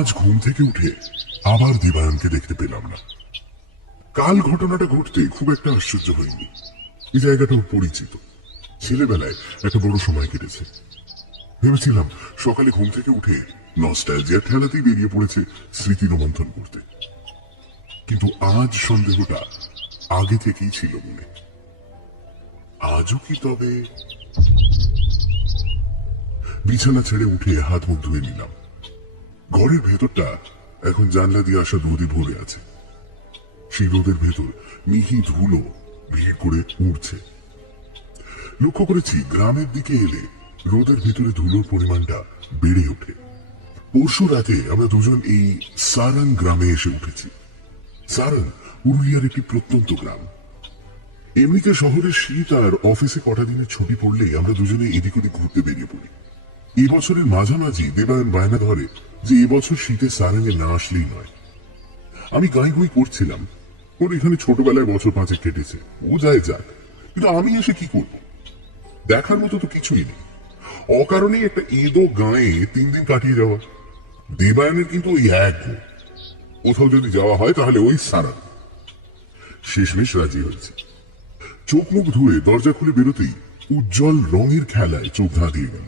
আজ ঘুম থেকে উঠে আবার দেবায়নকে দেখতে পেলাম না। কাল ঘটনাটা ঘটতে খুব একটা আশ্চর্য হয়নি। এই জায়গাটা ওর পরিচিত, ছেলেবেলায় একটা বড় সময় কেটেছে। ভেবেছিলাম সকালে ঘুম থেকে উঠে নস্টালজিয়ার ঠেলাতেই বেরিয়ে পড়েছে স্মৃতি রোমন্থন করতে, কিন্তু আজ সন্দেহটা আগে থেকেই ছিল মনে। আজও কি তবে? বিছানা ছেড়ে উঠে হাত মুখ ধুয়ে নিলাম। ঘরের ভেতরটা এখন জানলা দিয়ে আসা রোদে ভরে আছে। সেই রোদের ভেতর মিহি ধুলো ভিড় করে উড়ছে। লক্ষ্য করেছি গ্রামের দিকে এলে রোদের ভেতরে ধুলোর পরিমাণটা বেড়ে ওঠে। পরশু রাতে আমরা দুজন এই সারাং গ্রামে এসে উঠেছি। সারাং পুরুলিয়ার একটি প্রত্যন্ত গ্রাম। এমনিতে শহরের শীত আর অফিসে কটা দিনের ছুটি পড়লেই আমরা দুজনে এদিক ওদিক ঘুরতে বেরিয়ে পড়ি। এই বছরের মাঝামাঝি দেবায়ন বায়না ধরে যে এবছর শীতে সারাঙে না আসলেই নয়। আমি গাই গুই করছিলাম, ওর এখানে ছোটবেলায় বছর 5 কেটেছে, ও যায় যাক, কিন্তু আমি এসে কি করব? দেখার মতো তো কিছুই নেই। অকারণেই একটা এদো গায়ে 3 দিন কাটিয়ে যাওয়া। দেবায়নের কিন্তু ওই এক গো, কোথাও যদি যাওয়া হয় তাহলে ওই সারাং। শেষমেশ রাজি হয়েছে। চোখ মুখ ধুয়ে দরজা খুলে বেরোতেই উজ্জ্বল রঙের খেলায় চোখ ধাঁধিয়ে গেল।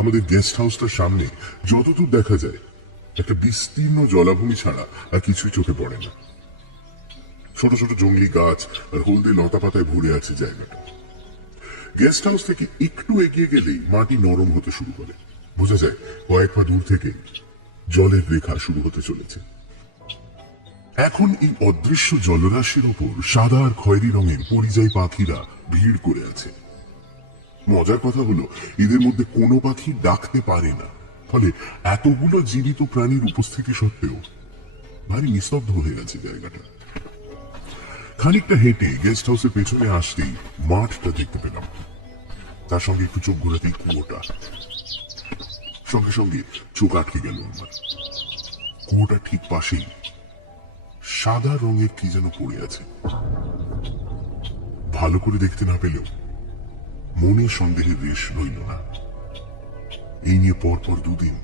আমাদের গেস্ট হাউসটার সামনে যতদূর দেখা যায় একটা বিস্তীর্ণ জলাভূমি ছাড়া আর কিছুই চোখে পড়ে না। ছোট ছোট জঙ্গলি গাছ আর হলদে লতা পাতায় ভরে আছে জায়গাটা। গেস্ট হাউস থেকে একটু এগিয়ে গেলেই মাটি নরম হতে শুরু করে। বোঝা যায় কয়েক পা দূর থেকে জলের রেখা শুরু হতে চলেছে। এখন এই অদৃশ্য জলরাশির ওপর সাদা আর খয়েরি রঙের পরিযায়ী পাখিরা ভিড় করে আছে। মজার কথা হলো এদের মধ্যে কোনো পাখি ডাকতে পারে না, ফলে এতগুলো জীবিত প্রাণীর উপস্থিতি সত্ত্বেও ভারী নিস্তব্ধ হয়ে গেছে জায়গাটা। খানিকটা হেঁটে গেস্ট হাউসের পেছনে আসতেই মাঠটা দেখতে পেলাম। তার সঙ্গে একটু চোখ ঘোরাতেই কুয়োটা। সঙ্গে সঙ্গে চোখ আটকে গেল আমার। কুয়োটার ঠিক পাশেই সাদা রঙের কি যেন পড়ে আছে। ভালো করে দেখতে না পেলেও মনে সন্দেহের রেশ রইল না। এই নিয়ে পরপর 2 দিন।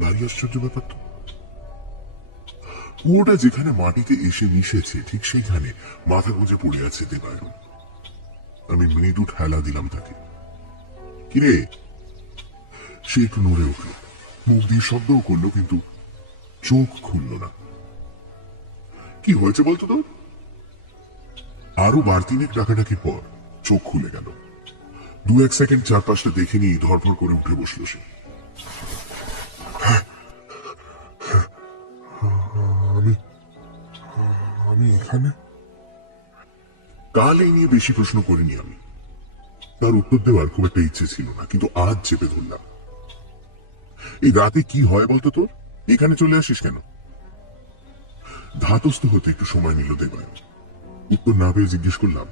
ভারী আশ্চর্য ব্যাপার তো। কুয়োটা যেখানে মাটিতে এসে মিশেছে ঠিক সেইখানে মাথা গুঁজে পড়ে আছে দেবায়ন। আমি মৃদু ঠেলা দিলাম তাকে। কিরে? সে একটু নড়ে উঠল, মুখ দিয়ে শব্দও করলো, কিন্তু চোখ খুলল না। কি হয়েছে বলতো তোর? আরো বাড়তিনেক ডাকাডাকির পর চোখ খুলে গেল। 2-1 সেকেন্ড চারপাশটা দেখে নিয়ে ধরপড় করে উঠে বসলো সে। আমি আমি এখানে? কাল এই নিয়ে বেশি প্রশ্ন করিনি আমি। তার উত্তর দেওয়ার খুব একটা ইচ্ছে ছিল না, কিন্তু আজ চেপে ধরলাম। এই রাতে কি হয় বলতো তোর? এখানে চলে আসিস কেন? ধাতস্থ হতে একটু সময় নিল দেবায়ন। উত্তর না পেয়ে জিজ্ঞেস করলাম,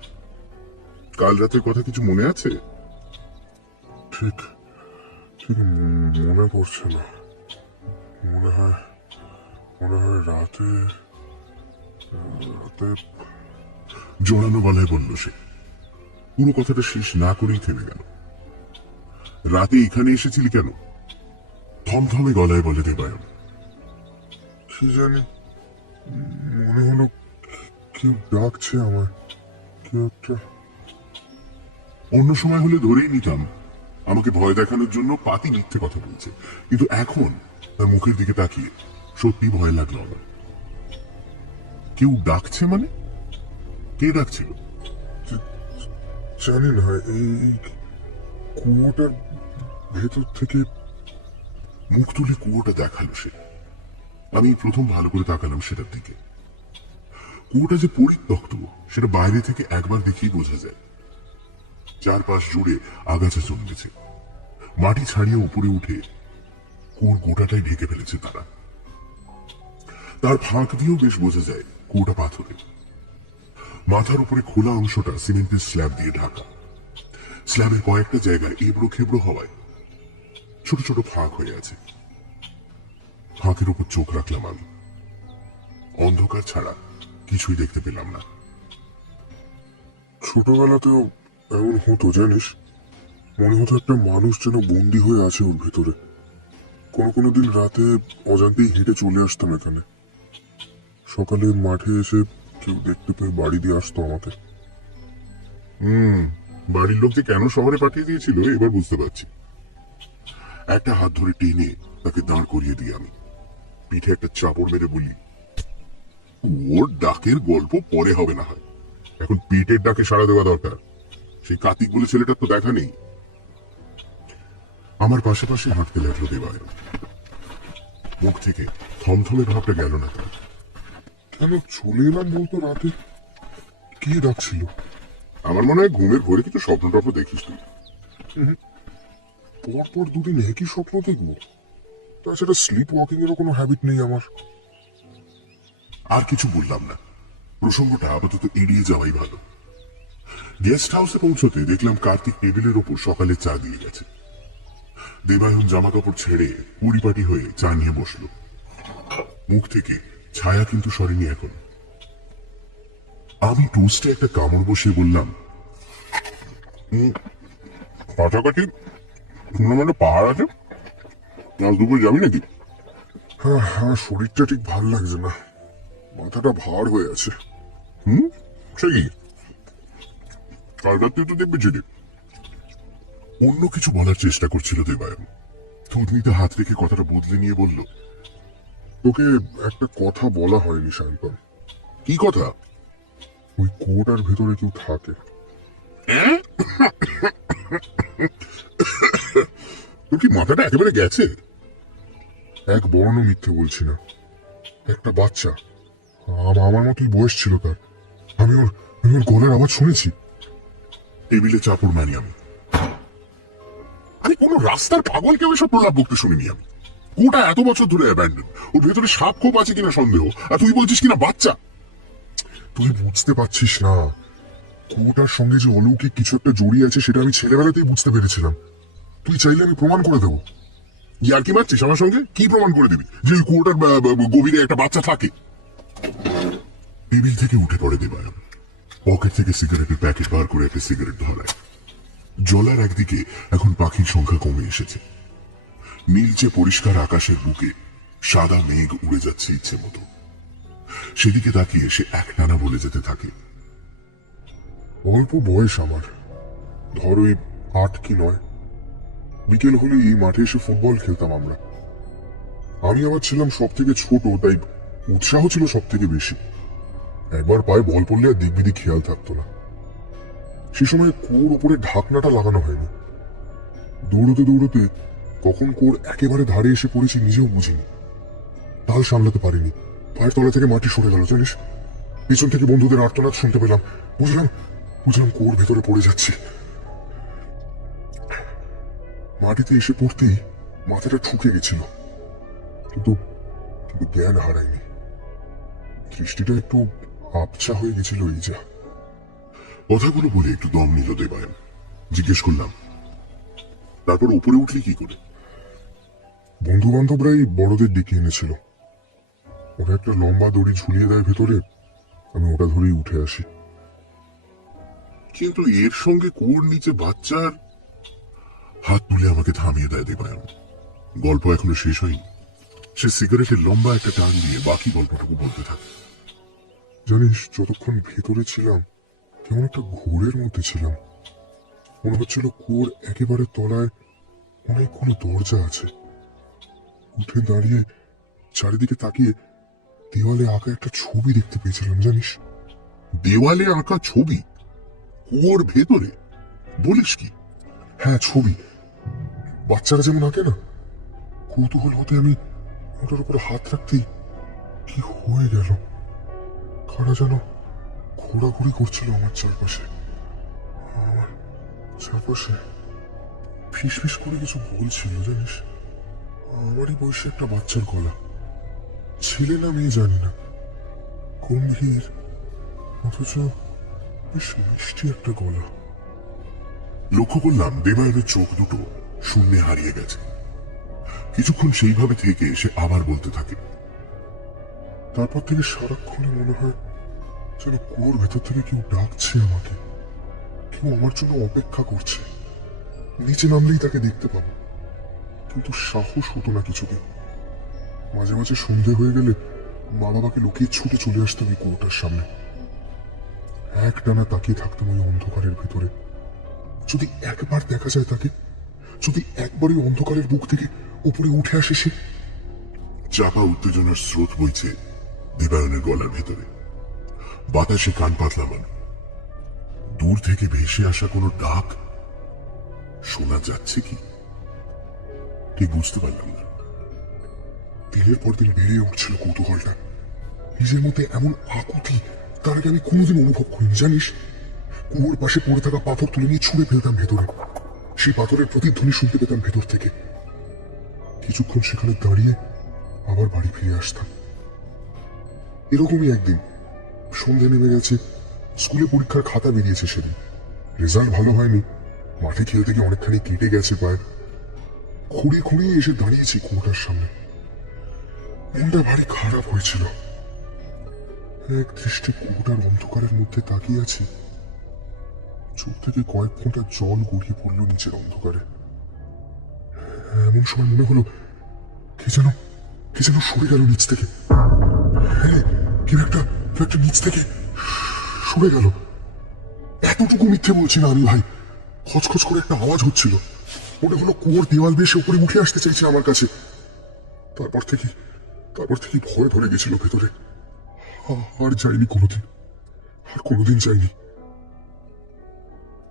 কাল রাতের কথা কিছু মনে আছে? ঠিক ঠিক মনে পড়ছে না। মনে হয় রাতে রাতে জোরালো গলায় বলল সে। পুরো কথাটা শেষ না করেই থেমে গেল। রাতে এখানে এসেছিলি কেন? থমথমে গলায় বলে দেবায়ন। কি জানি, মনে হলো কেউ ডাকছে আমায়। কেউ একটা। অন্য সময় হলে ধরেই নিতাম আমাকে ভয় দেখানোর জন্য পাতি মিথ্যে কথা বলছে, কিন্তু এখন তার মুখের দিকে তাকিয়ে সত্যি ভয় লাগলো আমার। কেউ ডাকছে মানে? কে ডাকছিল? জানি না। এই কুয়োটার ভেতর থেকে মুখ তুলে কুয়োটা দেখালো সে। আমি প্রথম ভালো করে তাকালাম সেটার দিকে। কুয়োটা যে পরিত্যক্ত সেটা বাইরে থেকে একবার দেখেই বোঝা যায়। চারপাশ জুড়ে আগাছা জন্মেছে। মাটি ছাড়িয়ে উপরে উঠে কুয়োর গোটাটাই ঢেকে ফেলেছে তারা। তার ফাঁক দিয়েও বেশ বোঝা যায় কুয়োটা পাথরের। মাথার উপরে খোলা অংশটা সিমেন্টের স্ল্যাব দিয়ে ঢাকা। স্ল্যাবের কয়েকটা জায়গায় এবড়ো খেবড়ো হওয়ায় ছোট ছোট ফাঁক হয়ে আছে। ফাঁকের উপর চোখ রাখলাম আমি। অন্ধকার ছাড়া কিছুই দেখতে পেলাম না। ছোটবেলাতেও এমন হতো জানিস, মনে হতো একটা মানুষ যেন বন্দী হয়ে আছে ওর ভেতরে। কোনো কোনো দিন রাতে অজান্তেই হেঁটে চলে আসতাম এখানে। সকালে মাঠে এসে কেউ দেখতে পেয়ে বাড়ি দিয়ে আসতো আমাকে। বাড়ির লোক যে কেন শহরে পাঠিয়ে দিয়েছিল এবার বুঝতে পারছি। একটা হাত ধরে টেনে তাকে দাঁড় করিয়ে দিই আমি, পিঠে একটা চাপড় মেরে বলি, ওর ডাকের গল্প পরে হবে না হয়, এখন পিঠের ডাকে সাড়া দেওয়া দরকার। সেই কার্তিক বলে ছেলেটার তো দেখা নেই। আমার পাশাপাশি হাঁটতে লাগলো দেবায়ন। মুখ থেকে থমথমে ভাবটা গেল না তার। কেন চলে এলাম বলতো রাতে? কে ডাকছিল? আমার মনে হয় ঘুমের ঘরে কিছু স্বপ্ন টপ্ন দেখিস তুই। পরপর দুদিন একই স্বপ্ন দেখবো? তাছাড়া স্লিপ ওয়াকিং এরও কোনো হ্যাবিট নেই আমার। আর কিছু বললাম না, প্রসঙ্গটা আপাতত এড়িয়ে যাওয়াই ভালো। গেস্ট হাউসে পৌঁছতে দেখলাম কার্তিক টেবিলের ওপর সকালে চা দিয়ে গেছে। দেবায়ন জামা কাপড় ছেড়ে পরিপাটি হয়ে চা নিয়ে বসলো। মুখ থেকে ছায়া কিন্তু সরেনি এখন। আমি টোস্টে একটা কামড় বসিয়ে বললাম, কাছাকাছি টুর্নামেন্টে পাহাড় আছে, আজ দুপুরে যাবি নাকি? হ্যাঁ হ্যাঁ, শরীরটা ঠিক ভাল লাগছে না, মাথাটা ভার হয়ে আছে। সে কি, কাল রাত্রে তো দেখবি ছেলে। অন্য কিছু বলার চেষ্টা করছিল দেবায়ন, থুতনিতে হাত রেখে কথাটা বদলে নিয়ে বলল, তোকে একটা কথা বলা হয়নি সায়ন্তন। কি কথা? ওই কোটার ভেতরে কেউ থাকে। তোর কি মাথাটা একেবারে গেছে? এক বর্ণ মিথ্যে বলছি না, একটা বাচ্চা, আমার মতোই বয়স ছিল তার। আমি ওর গলার আওয়াজ শুনেছি। টেবিলে চাপড় মারি আমি। আরে কোনো রাস্তার পাগল কেউ এসব প্রলাপ বকতে শুনিনি আমি। কোটা এত বছর ধরে অ্যাবান্ডন, ওর ভেতরে সাপ খোপ আছে কিনা সন্দেহ, আর তুই বলছিস কিনা বাচ্চা। তুই বুঝতে পারছিস না, কোটার সঙ্গে যে অলৌকিক কিছু একটা জড়িয়ে আছে সেটা আমি ছেলেবেলাতেই বুঝতে পেরেছিলাম। তুই চাইলে আমি প্রমাণ করে দেবো। ইয়ার কি মারছিস আমার সঙ্গে? কি প্রমাণ করে দিবি যে ওই কুয়োটার গভীরে একটা বাচ্চা থাকে? টেবিল থেকে উঠে পড়ে দেবায়ন, পকেট থেকে সিগারেটের প্যাকেট বার করে একটা সিগারেট ধরায়। জলার একদিকে এখন পাখির সংখ্যা কমে এসেছে। নীলচে পরিষ্কার আকাশের বুকে সাদা মেঘ উড়ে যাচ্ছে ইচ্ছে মতো। সেদিকে তাকিয়ে সে একটানা বলে যেতে থাকে, অল্প বয়স আমার, ধর ওই 8 কি 9। বিকেল হলে এই মাঠে এসে ফুটবল খেলতাম আমরা। আমি আবার ছিলাম সব থেকে ছোট, তাই উৎসাহ ছিল সব থেকে বেশি। একবার পায়ে বল পড়লে আর দিক বিদিক খেয়াল থাকতো না। সে সময় কোর ওপরে ঢাকনাটা লাগানো হয়নি। দৌড়তে দৌড়তে কখন কোর একেবারে ধারে এসে পড়েছি নিজেও বুঝিনি। তাল সামলাতে পারিনি, পায়ের তলা থেকে মাটি সরে গেল জানিস। পিছন থেকে বন্ধুদের আর্তনাদ শুনতে পেলাম। বুঝলাম কোর ভেতরে পড়ে যাচ্ছি। মাটিতে এসে পড়তেই মাথাটা ঠুকে গেছিল, কিন্তু জ্ঞান হারায়নি। দৃষ্টিটা একটু আবছা হয়ে গেছিল এই যা। কথাগুলো বলে একটু দম নিল দেবায়ন। জিজ্ঞেস করলাম, তারপর উপরে উঠলি কি করে? বন্ধু বান্ধবরাই বড়দের ডেকে এনেছিল। ওরা একটা লম্বা দড়ি ঝুলিয়ে দেয় ভেতরে, আমি ওটা ধরেই উঠে আসি। কিন্তু এর সঙ্গে কুয়োর নিচে বাচ্চার। হাত তুলে আমাকে থামিয়ে দেয় দেবায়ন। গল্প এখনো শেষ হয়নি। সে সিগারেটের লম্বা একটা টান দিয়ে বাকি গল্পটুকু বলতে থাকে। জানিস, যতক্ষণ ভেতরে ছিলাম কেমন একটা ঘোরের মধ্যে ছিলাম। মনে হচ্ছিল কুয়োর একেবারে তলায় অনেকগুলো দরজা আছে। উঠে দাঁড়িয়ে চারিদিকে তাকিয়ে দেওয়ালে আঁকা একটা ছবি দেখতে পেয়েছিলাম জানিস। দেওয়ালে আঁকা ছবি? কুয়োর ভেতরে? বলিস কি? হ্যাঁ, ছবি। বাচ্চারা যেমন আঁকে না। কৌতূহল হতে আমি ওটার উপরে হাত রাখতেই কি হয়ে গেল, কারা যেন ঘোরাঘুরি করছিল আমার চারপাশে। ফিস ফিস করে কিছু বলছিল জানিস। আমারই বয়সে একটা বাচ্চার গলা, ছেলে না মেয়ে জানি না, গম্ভীর অথচ বেশ মিষ্টি একটা গলা। লক্ষ্য করলাম দেবায়নের চোখ দুটো শূন্যে হারিয়ে গেছে। কিছুক্ষণ সেইভাবে থেকে সে আবার বলতে থাকে, তারপর থেকে সারাক্ষণই মনে হয় যেন কুয়োর ভেতর থেকে কেউ ডাকছে আমাকে, কেউ আমার জন্য অপেক্ষা করছে। নিচে নামলেই তাকে দেখতে পাবো, কিন্তু সাহস হতো না কিছুতে। মাঝে মাঝে সন্ধে হয়ে গেলে মা বাবাকে লুকিয়ে ছুটে চলে আসতাম এই কুয়োটার সামনে। একটানা তাকিয়ে থাকতাম ওই অন্ধকারের ভেতরে। যদি একবার দেখা যায় তাকে, যদি একবার ওই অন্ধকারের বুক থেকে উপরে উঠে আসে সে। চাপা উত্তেজনার স্রোত বইছে দেবায়নের গলার ভেতরে। বাতাসে কান পাতলামান। দূর থেকে ভেসে আসা কোনো ডাক শোনা যাচ্ছে কি ঠিক বুঝতে পারলাম না। দিনের পর দিন বেড়ে উঠছিল কৌতূহলটা। নিজের মধ্যে এমন আকুতি তার আগে আমি কোনোদিন অনুভব করিনি, জানিস। কুয়োর পাশে পড়ে থাকা পাথর তুলে নিয়ে ছুঁড়ে ফেলতাম ভেতরে। সেই পাথরের প্রতিধ্বনি শুনতে পেতাম ভেতর থেকে। কিছুক্ষণ সেখানে দাঁড়িয়ে আবার বাড়ি ফিরে আসতাম। এরকমই একদিন সন্ধে নেমে গেছে, স্কুলে পরীক্ষার খাতা বেরিয়েছে সেদিন। রেজাল্ট ভালো হয়নি, মাঠে খেলতে গিয়ে অনেকখানি কেটে গেছে পায়ে। খুঁড়িয়ে খুঁড়িয়ে এসে দাঁড়িয়েছি কুয়োটার সামনে। মনটা ভারী খারাপ হয়েছিল। এক দৃষ্টি কুয়োটার অন্ধকারের মধ্যে তাকিয়ে আছি। চোখ থেকে কয়েক ফোঁটা জল গড়িয়ে পড়ল নিচের অন্ধকারে। এমন সময় মনে হলো কে যেন সরে গেল নিচ থেকে। হ্যাঁ, কেউ একটা নিচ থেকে সরে গেল। এতটুকু মিথ্যে বলছি না আমি ভাই। খচখচ করে একটা আওয়াজ হচ্ছিল। মনে হলো কুয়োর দেওয়াল বেশে উপরে উঠে আসতে চাইছে আমার কাছে। তারপর থেকে ভয় ধরে গেছিল ভেতরে। আর যাইনি কোনোদিন যাইনি।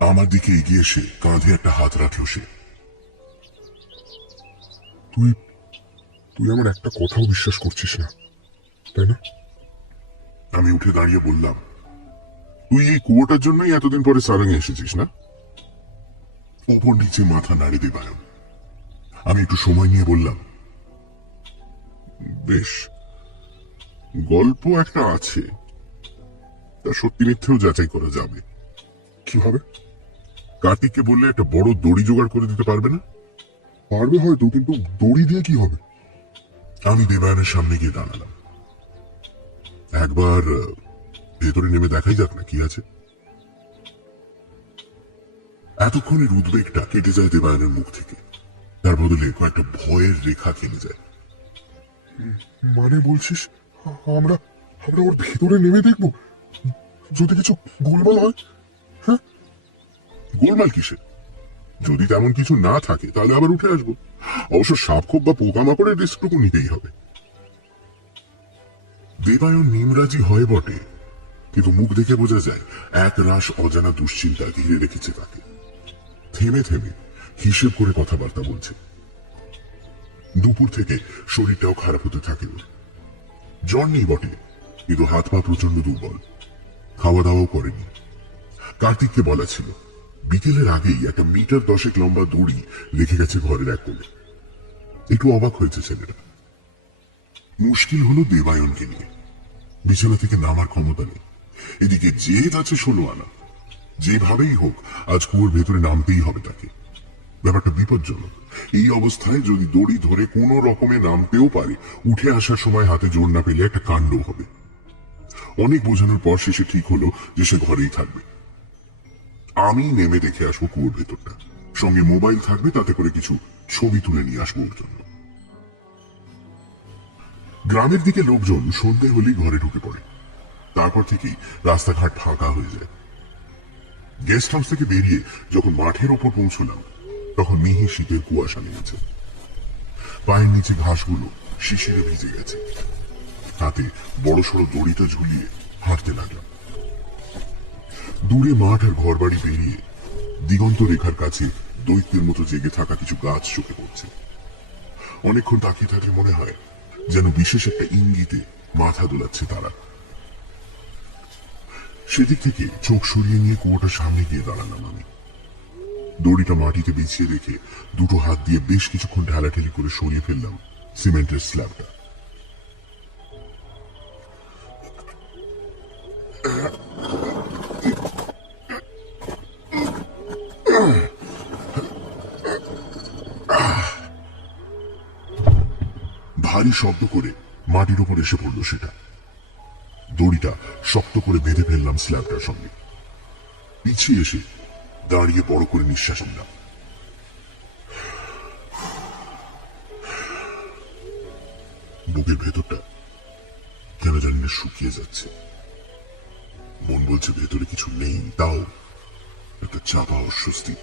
আমার দিকে এগিয়ে এসে কাঁধে একটা হাত রাখলো সে। তুই আমার একটা কথাও বিশ্বাস করছিস না, তাই না? আমি উঠে দাঁড়িয়ে বললাম, তুই এই কুয়োটার জন্যই এতদিন পরে সারাঙে এসেছিস না? উপর নিচে মাথা নাড়ি দেবায়ন। আমি একটু সময় নিয়ে বললাম, বেশ, গল্প একটা আছে, তা সত্যি মিথ্যেও যাচাই করা যাবে। কিভাবে? কার্তিককে বললে একটা বড় দড়ি জোগাড় করে দিতে পারবে না? পারবে হয়তো, কিন্তু দড়ি দিয়ে কি হবে? আমি দেবায়নের সামনে গিয়ে দাঁড়ালাম। একবার ভেতরে নেমে দেখাই যাক না কি আছে। এতক্ষণের উদ্বেগটা কেটে যায় দেবায়নের মুখ থেকে। তার বদলে কয়েকটা ভয়ের রেখা খেলে যায়। মানে বলছিস আমরা ওর ভেতরে নেমে দেখবো? যদি কিছু গোলমাল হয়? গোলমাল কিসে? যদি তেমন কিছু না থাকে তাহলে আবার উঠে আসবো। অবশ্য সাপখোপ বা পোকামাকড়ের রিস্কটুকু নিতেই হবে। দেবায়ন নিমরাজি হয় বটে, কিন্তু মুখ দেখে বোঝা যায় এক রাশ অজানা দুশ্চিন্তা ঘিরে রেখেছে তাকে। থেমে থেমে হিসেব করে কথাবার্তা বলছে। দুপুর থেকে শরীরটাও খারাপ হতে থাকে ওর। জ্বর নেই বটে, কিন্তু হাত পা প্রচন্ড দুর্বল। খাওয়া দাওয়াও করেনি। কার্তিককে বলা ছিল বিকেলের আগেই একটা মিটার 10 লম্বা দড়ি রেখে গেছে ঘরের এক কোণে। একটু অবাক হয়েছে ছেলেটা। মুশকিল হলো দেবায়নকে নিয়ে। বিছানা থেকে নামার ক্ষমতা নেই। এদিকে জেদ আছে 16 আনা। যেভাবেই হোক আজ কুয়োর ভেতরে নামতেই হবে তাকে। ব্যাপারটা বিপজ্জনক। এই অবস্থায় যদি দড়ি ধরে কোনো রকমে নামতেও পারে, উঠে আসার সময় হাতে জোর না পেলে একটা কাণ্ড হবে। অনেক বোঝানোর পর শেষে ঠিক হলো যে সে ঘরেই থাকবে। আমি নেমে দেখে আসবো কুয়োর ভেতরটা। সঙ্গে মোবাইল থাকবে, তাতে করে কিছু ছবি তুলে নিয়ে আসবো ওর জন্য। গ্রামের দিকে লোকজন সন্ধে হলেই ঘরে ঢুকে পড়ে। তারপর থেকেই রাস্তাঘাট ফাঁকা হয়ে যায়। গেস্ট হাউস থেকে বেরিয়ে যখন মাঠের ওপর পৌঁছলাম, তখন মিহি শীতের কুয়াশা নেমেছে। পায়ের নিচে ঘাসগুলো শিশিরে ভিজে গেছে। হাতে বড়সড় দড়িটা ঝুলিয়ে হাঁটতে লাগলাম। দূরে মাঠ আর ঘর বাড়ি পেরিয়ে দিগন্ত রেখার কাছে দৈত্যের মতো জেগে থাকা কিছু গাছ চোখে পড়ছে। অনেকক্ষণ তাকিয়ে থাকলে মনে হয় যেন বিশেষ একটা ইঙ্গিতে মাথা দোলাচ্ছে তারা। সেদিক থেকে চোখ সরিয়ে নিয়ে কুয়োটার সামনে গিয়ে দাঁড়ালাম আমি। দড়িটা মাটিতে বিছিয়ে রেখে দুটো হাত দিয়ে বেশ কিছুক্ষণ ঢালাঢালি করে সরিয়ে ফেললাম সিমেন্টের স্ল্যাবটা। ভারী শব্দ করে মাটির উপর এসে পড়ল সেটা। দড়িটা শক্ত করে বেঁধে ফেললাম স্ল্যাবটার সঙ্গে। পিছিয়ে এসে দাঁড়িয়ে বড় করে নিঃশ্বাস নিলাম। বুকের ভেতরটা কেন জানি না শুকিয়ে যাচ্ছে। মন বলছে ভেতরে কিছু নেই, তাও একটা চাপা অস্বস্তি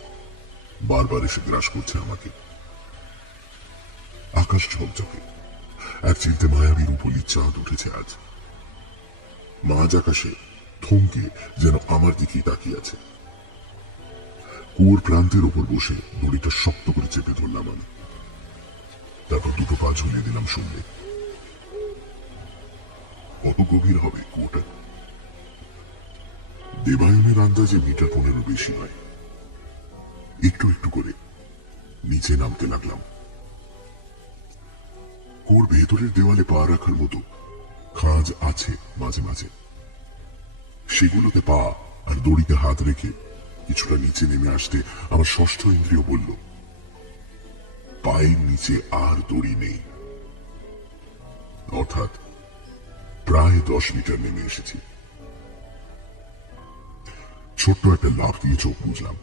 বারবার এসে গ্রাস করছে আমাকে। আকাশ ঝকঝকে, এক চিলতে মায়াবী রূপলি চাঁদ উঠেছে আজ। মাঝ আকাশে থমকে যেন আমার দিকেই তাকিয়ে আছে। কুয়োর প্রান্তের উপর বসে দড়িটা শক্ত করে চেপে ধরলাম আমি। তারপর দুটো পা ঝুলিয়ে দিলাম শুনলে। কত গভীর হবে কুয়োটা? দেবায়নের আন্দাজে মিটার 15 বেশি নয়। একটু একটু করে নিচে নামতে লাগলাম। কুয়োর ভেতরের দেওয়ালে পা রাখার মতো খাঁজ আছে মাঝে মাঝে। সেগুলোতে পা আর দড়িতে হাত রেখে কিছুটা নিচে নেমে আসতে আমার ষষ্ঠ ইন্দ্রিয় বলল, পায়ের নিচে আর দড়ি নেই। অর্থাৎ প্রায় 10 মিটার নেমে এসেছি। ছোট্ট একটা লাফ দিয়ে চোখ বুঝলাম।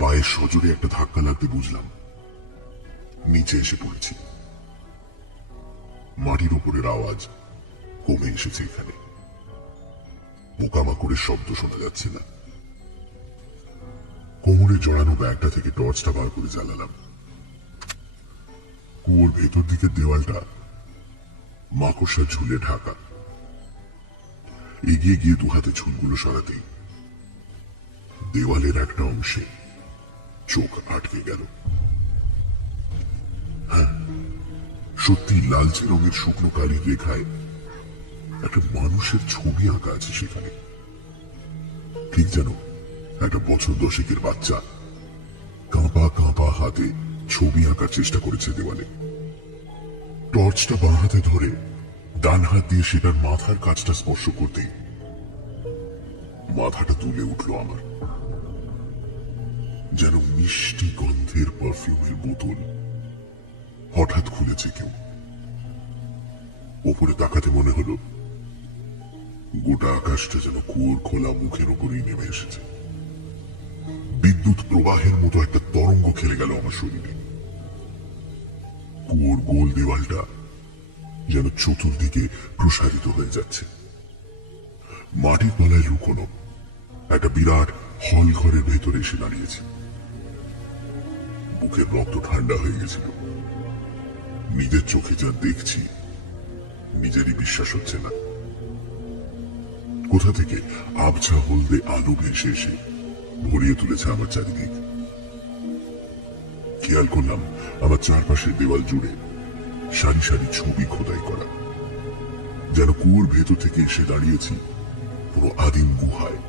পায়ে সজোরে একটা ধাক্কা লাগতে বুঝলাম নিচে এসে পড়েছি। মাটির উপরের আওয়াজ কমে এসেছে এখানে। পোকামাকড়ের শব্দ শোনা যাচ্ছে না। কোমরে জড়ানো ব্যাগটা থেকে টর্চটা বার করে জ্বালালাম। কুয়োর ভেতর দিকের দেওয়ালটা মাকড়সা ঝুলে ঢাকা। এগিয়ে গিয়ে দুহাতে ঝুলগুলো সরাতেই দেওয়ালের একটা অংশে চোখ আটকে গেল। হ্যাঁ, সত্যি লালচে রঙের শুকনো কালির রেখায় একটা মানুষের ছবি আঁকা আছে সেখানে। ঠিক যেন একটা বছর 10-এর বাচ্চা কাঁপা কাঁপা হাতে ছবি আঁকার চেষ্টা করেছে দেওয়ালে। টর্চটা বাঁ হাতে ধরে ডান হাত দিয়ে সেটার মাথার কাছটা স্পর্শ করতেই মাথাটা তুলে উঠল আমার। যেন মিষ্টি গন্ধের পারফিউমের বোতল হঠাৎ খুলেছে কেউ। ওপরে তাকাতে মনে হলো গোটা আকাশটা যেন কুয়োর খোলা মুখের উপরেই নেমে এসেছে। বিদ্যুৎ প্রবাহের মতো একটা তরঙ্গ খেলে গেল আমার শরীরে। কুয়োর গোল দেওয়ালটা যেন চতুর্দিকে প্রসারিত হয়ে যাচ্ছে। মাটির তলায় লুকোনো একটা বিরাট হল ঘরের ভেতরে এসে দাঁড়িয়েছে। বুকের রক্ত ঠান্ডা হয়ে গেছিল। নিজের চোখে যা দেখছি নিজেরই বিশ্বাস হচ্ছে না। কোথা থেকে আবছা হলদে আলো ভেসে এসে ভরিয়ে তুলেছে আমার চারিদিক। খেয়াল করলাম আমার চারপাশের দেওয়াল জুড়ে সারি সারি ছবি খোদাই করা। যেন কুয়োর ভেতর থেকে এসে দাঁড়িয়েছি পুরো আদিম গুহায়।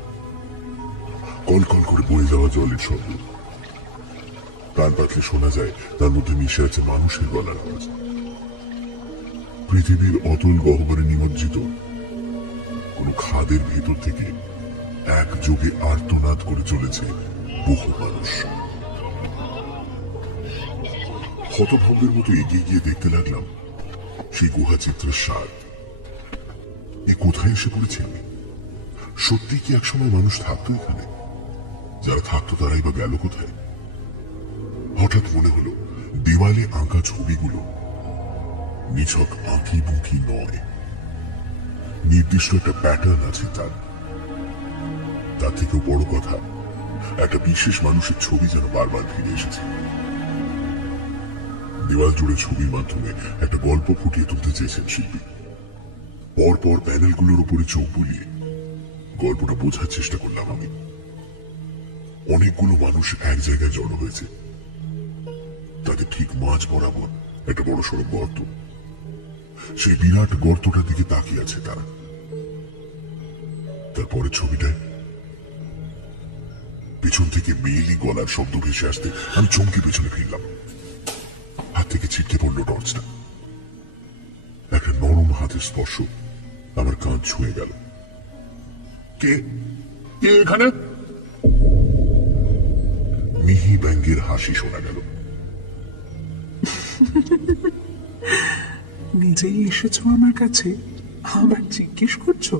কলকল করে বয়ে যাওয়া জলের শব্দ। কান পাতলে শোনা যায় তার মধ্যে মিশে আছে মানুষের গলার আওয়াজ। পৃথিবীর অতল গহ্বরে নিমজ্জিত কোন খাদের ভেতর থেকে একযোগে আর্তনাদ করে চলেছে বহু মানুষ। হতভম্বের মতো এগিয়ে গিয়ে দেখতে লাগলাম সেই গুহা চিত্রের সার। এ কোথায় এসে পড়েছে আমি? সত্যি কি একসময় মানুষ থাকতো এখানে? যারা থাকতো তারাই বা গেল কোথায়? হঠাৎ মনে হলো দেওয়ালে আঁকা ছবিগুলো নিছক আঁকি বুকি নয়, নির্দিষ্ট একটা প্যাটার্ন আছে তার থেকেও বড় কথা, একটা বিশেষ মানুষের ছবি যেন বারবার ফিরে এসেছে। দেওয়াল জুড়ে ছবির মাধ্যমে একটা গল্প ফুটিয়ে তুলতে চেয়েছেন শিল্পী। পরপর প্যানেলগুলোর উপরে চোখ বুলিয়ে গল্পটা বোঝার চেষ্টা করলাম আমি। অনেকগুলো মানুষ এক জায়গায় জড়ো হয়েছে। তাদের ঠিক মাঝ বরাবর একটা বড় সড়ো গর্ত। সেই বিরাট গর্তটার দিকে তাকিয়ে আছে তারা। তারপরে ছবিটায় পেছন থেকে মেয়েলি গলার শব্দ ভেসে আসতে আমি চমকে পেছনে ফিরলাম। হাত থেকে ছিটকে পড়লো টর্চটা। একটা নরম হাতের স্পর্শ আমার কাঁধ ছুঁয়ে গেল। কে কে এখানে? মিহি ব্যাঙ্গের হাসি শোনা গেল। নিজেই এসেছো আমার কাছে, আবার জিজ্ঞেস করছো